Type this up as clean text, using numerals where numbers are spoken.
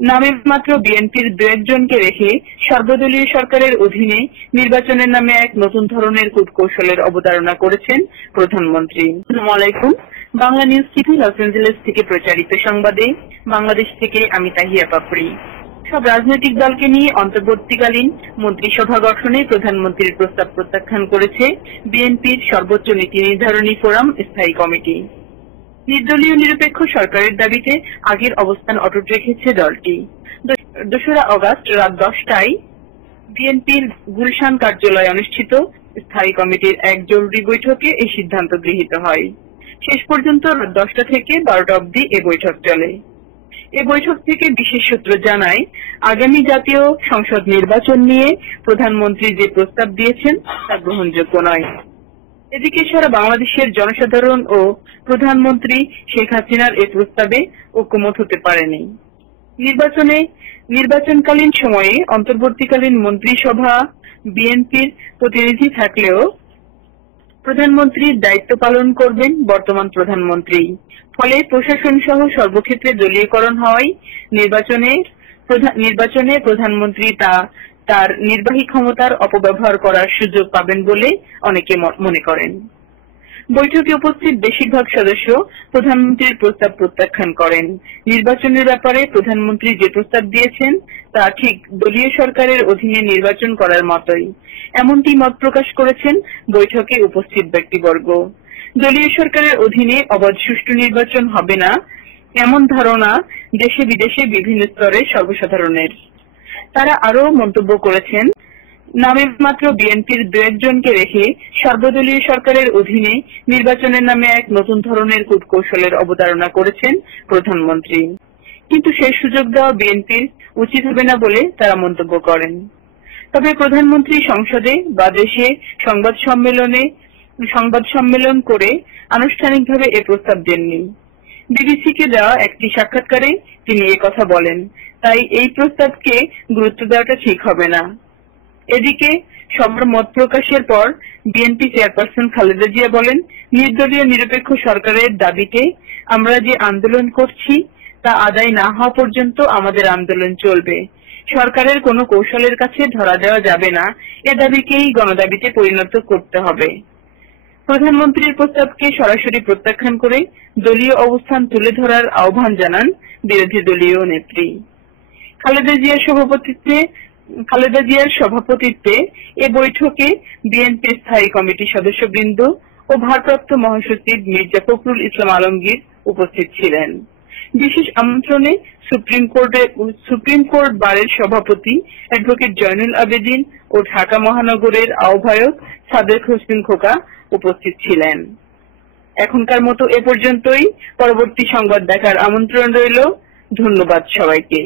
নামে মাত্র বিএনপির দু একজনকে রেখে সর্বদলীয় সরকারের অধীনে নির্বাচনের নামে এক নতুন ধরনের কূটকৌশলের অবতারণা করেছেন প্রধানমন্ত্রী। আসসালামু আলাইকুম। Bangla news TV Los Angeles থেকে প্রচারিত সংবাদে বাংলাদেশ থেকে আমি তাহিয়া পাপড়ি। সব রাজনৈতিক দলকে নিয়ে অন্তর্বর্তীকালীন মন্ত্রিসভা গঠনে প্রধানমন্ত্রীর প্রস্তাব প্রত্যাখ্যান করেছে বিএনপির সর্বোচ্চ নীতি নির্ধারণী ফোরাম স্থায়ী কমিটি। নির্দলীয় নিরপেক্ষ সরকারের দাবিতে আগের অবস্থান অটুট রেখেছে দলটি। 2রা আগস্ট রাত 10টায় বিএনপির গুলশান কার্যালয়ে অনুষ্ঠিত স্থায়ী কমিটির এক জরুরি বৈঠকে এই সিদ্ধান্ত গৃহীত হয়। শেষ পর্যন্ত রাত 10টা থেকে 12টা অবধি এ বৈঠক চলে। এ বৈঠক থেকে বিশেষ সূত্র জানায়, আগামী জাতীয় সংসদ নির্বাচন নিয়ে প্রধানমন্ত্রী যে প্রস্তাব দিয়েছেন তা গ্রহণযোগ্য নয়। এদিকে সারা বাংলাদেশের জনসাধারণ ও প্রধানমন্ত্রী শেখ হাসিনার এ প্রস্তাবে ঐকমত্য হতে পারেনি। নির্বাচনকালীন সময়ে অন্তর্বর্তীকালীন মন্ত্রিসভা বিএনপির প্রতিনিধি থাকলেও প্রধানমন্ত্রীর দায়িত্ব পালন করবেন বর্তমান প্রধানমন্ত্রী। ফলে প্রশাসন সহ সর্বক্ষেত্রে দলীয়করণ হওয়ায় নির্বাচনে প্রধানমন্ত্রী তার নির্বাহী ক্ষমতার অপব্যবহার করার সুযোগ পাবেন বলে অনেকে মনে করেন। বৈঠকে উপস্থিত বেশিরভাগ সদস্য প্রধানমন্ত্রীর প্রস্তাব প্রত্যাখ্যান করেন। নির্বাচনের ব্যাপারে প্রধানমন্ত্রী যে প্রস্তাব দিয়েছেন তা ঠিক দলীয় সরকারের অধীনে নির্বাচন করার মতোই, এমনটি মত প্রকাশ করেছেন বৈঠকে উপস্থিত ব্যক্তিবর্গ। দলীয় সরকারের অধীনে অবাধ সুষ্ঠু নির্বাচন হবে না এমন ধারণা দেশে বিদেশে বিভিন্ন স্তরে সর্বসাধারণের। তারা আরো মন্তব্য করেছেন, নামে মাত্র বিএনপির দু একজনকে রেখে সর্বদলীয় সরকারের অধীনে নির্বাচনের নামে এক নতুন ধরনের কূটকৌশলের অবতারণা করেছেন প্রধানমন্ত্রী। কিন্তু সেই সুযোগ দেওয়া বিএনপির উচিত হবে না বলে তারা মন্তব্য করেন। তবে প্রধানমন্ত্রী সংসদে বা দেশে সংবাদ সম্মেলন করে আনুষ্ঠানিকভাবে এ প্রস্তাব দেননি। বিবিসিকে দেওয়া একটি সাক্ষাৎকারে তিনি কথা বলেন, তাই এই প্রস্তাবকে গুরুত্ব দেওয়াটা ঠিক হবে না। এদিকে সবার মত প্রকাশের পর বিএনপি চেয়ারপারসন খালেদা জিয়া বলেন, নির্দলীয় নিরপেক্ষ সরকারের দাবিতে আমরা যে আন্দোলন করছি তা আদায় না হওয়া পর্যন্ত আমাদের আন্দোলন চলবে। সরকারের কোনো কৌশলের কাছে ধরা দেওয়া যাবে না, এ দাবিকেই গণদাবিতে পরিণত করতে হবে। প্রধানমন্ত্রীর প্রস্তাবকে সরাসরি প্রত্যাখ্যান করে দলীয় অবস্থান তুলে ধরার আহ্বান জানান বিরোধী দলীয় নেত্রী। খালেদা জিয়ার সভাপতিত্বে এ বৈঠকে বিএনপির স্থায়ী কমিটির সদস্যবৃন্দ ও ভারপ্রাপ্ত মহাসচিব মির্জা ফখরুল ইসলাম আলমগীর উপস্থিত ছিলেন। বিশেষ আমন্ত্রণে সুপ্রিম কোর্ট বারের সভাপতি অ্যাডভোকেট জয়নুল আবেদিন ও ঢাকা মহানগরের আহ্বায়ক সাদেক হোসেন খোকা উপস্থিত ছিলেন। এখনকার মতো এ পর্যন্তই। পরবর্তী সংবাদ দেখার আমন্ত্রণ রইল। ধন্যবাদ সবাইকে।